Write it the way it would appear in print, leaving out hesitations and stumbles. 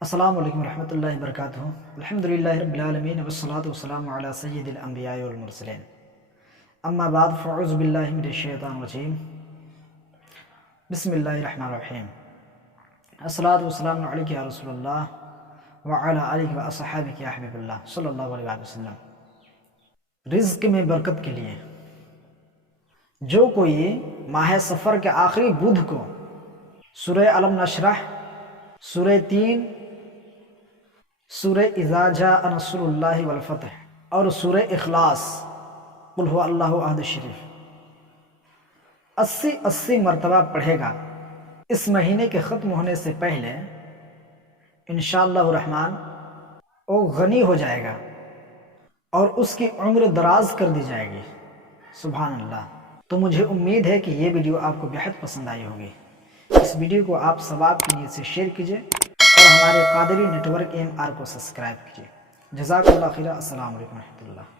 السلام علیکم ورحمۃ اللہ وبرکاتہ۔ الحمدللہ رب العالمین والصلاة والسلام علی سید الانبیاء والمرسلین، اما بعد فاعوذ باللہ من الشیطان الرجیم، بسم اللہ الرحمن الرحیم۔ الصلاة والسلام علیک یا رسول اللہ وعلی آلہ واصحابہ یا حبیب اللہ صلی اللہ علیہ وسلم۔ رزق میں برکت کے لیے جو کوئی ماہ سفر کے آخری بدھ کو سورہ علم نشرح، سورہ 3، سورہ اذا جاء نصر اللہ والفتح اور سورہ اخلاص قل هو اللہ احد شریف 80 مرتبہ پڑھے گا، اس مہینے کے ختم ہونے سے پہلے انشاءاللہ الرحمن وہ غنی ہو جائے گا اور اس کی عمر دراز کر دی جائے گی۔ سبحان اللہ۔ تو مجھے امید ہے کہ یہ ویڈیو آپ کو بہت پسند آئی ہوگی۔ اس ویڈیو کو آپ ثواب کی نیت سے شیئر کیجئے اور ہمارے قادری نیٹ ورک AMR کو سبسکرائب کیجئے۔ جزاک اللہ خیر۔ السلام علیکم ورحمۃ اللہ۔